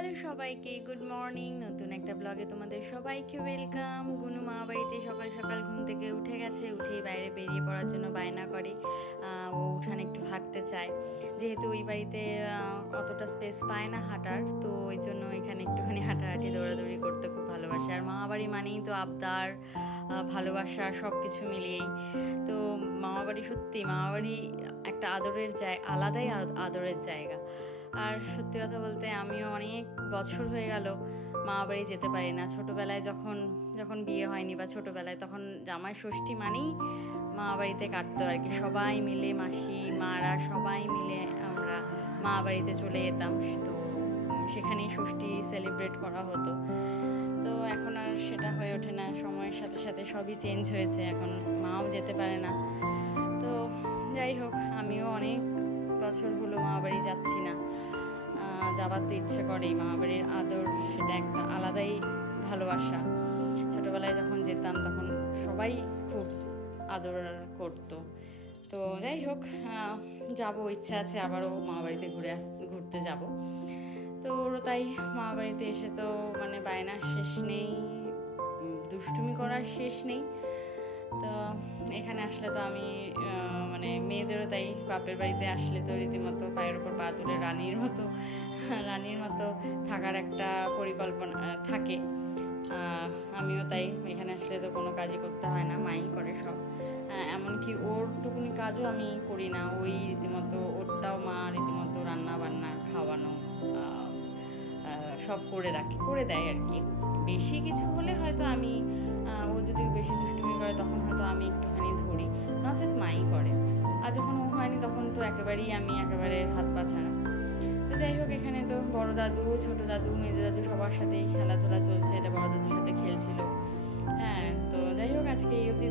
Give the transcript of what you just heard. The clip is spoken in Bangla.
হ্যালো সবাইকে, গুড মর্নিং। নতুন একটা ব্লগে তোমাদের সবাইকে ওয়েলকাম। গুনু মা বাড়িতে সকাল সকাল ঘুম থেকে উঠে গেছে, উঠেই বাইরে বেরিয়ে পড়ার জন্য বায়না করে। ও উঠানে একটু হাঁটতে চায়, যেহেতু ওই বাড়িতে অতটা স্পেস পায় না হাঁটার, তো ওই জন্য এখানে একটুখানি হাঁটাহাঁটি দৌড়াদৌড়ি করতে খুব ভালোবাসে। আর মামা বাড়ি মানেই তো আবদার, ভালোবাসা, সব কিছু মিলিয়েই তো মামা বাড়ি। সত্যি মামা বাড়ি একটা আদরের জায়গা, আলাদাই আদরের জায়গা। আর সত্যি কথা বলতে আমিও অনেক বছর হয়ে গেল মামা বাড়ি যেতে পারি না। ছোটোবেলায় যখন বিয়ে হয়নি বা ছোটোবেলায়, তখন জামাই ষষ্ঠী মানেই মামা বাড়িতে কাটতো আর কি। সবাই মিলে, মাসি মারা সবাই মিলে আমরা মামা বাড়িতে চলে যেতাম। তো সেখানেই ষষ্ঠী সেলিব্রেট করা হতো। তো এখন আর সেটা হয়ে ওঠে না, সময়ের সাথে সাথে সবই চেঞ্জ হয়েছে, এখন মাও যেতে পারে না। তো যাই হোক, আমিও অনেক বছর হলো মামা বাড়ি যাচ্ছি না। যাবার তো ইচ্ছে করেই। মামা বাড়ির আদর সেটা একটা আলাদাই ভালোবাসা। ছোটোবেলায় যখন যেতাম তখন সবাই খুব আদর করতো। তো যাই হোক, যাবো, ইচ্ছা আছে আবারও মামা বাড়িতে ঘুরতে যাব। তো ওরও তাই, মামা বাড়িতে এসে তো মানে বায়নার শেষ নেই, দুষ্টুমি করার শেষ নেই। তো এখানে আসলে তো আমি মানে মেয়েদেরও তাই, বাপের বাড়িতে আসলে তো রীতিমতো পায়ের ওপর পা তুলে রানীর মতো থাকার একটা পরিকল্পনা থাকে। আমিও তাই, এখানে আসলে তো কোনো কাজই করতে হয় না, মাই করে সব। এমনকি ওরটুকুনি কাজও আমি করি না, ওই রীতিমতো ওরটাও মা রীতিমতো রান্না বান্না খাওয়ানো সব করে দেয় আর কি। বেশি কিছু হলে হয়তো আমি, ও যদি বেশি দুষ্টুমি করে তখন হয়তো আমি একটুখানি ধরি, নচেত মাই করে। আর যখন ও হয়নি তখন তো আমি একেবারে হাত পা ছাড়া। তো যাই হোক, এখানে তো বড় দাদু, ছোটো দাদু, মেজো দাদু সবার সাথেই খেলাধুলা চলছে। এটা বড় দাদুর সাথে খেলছিল। হ্যাঁ, তো যাই হোক, আজকে এই অবধি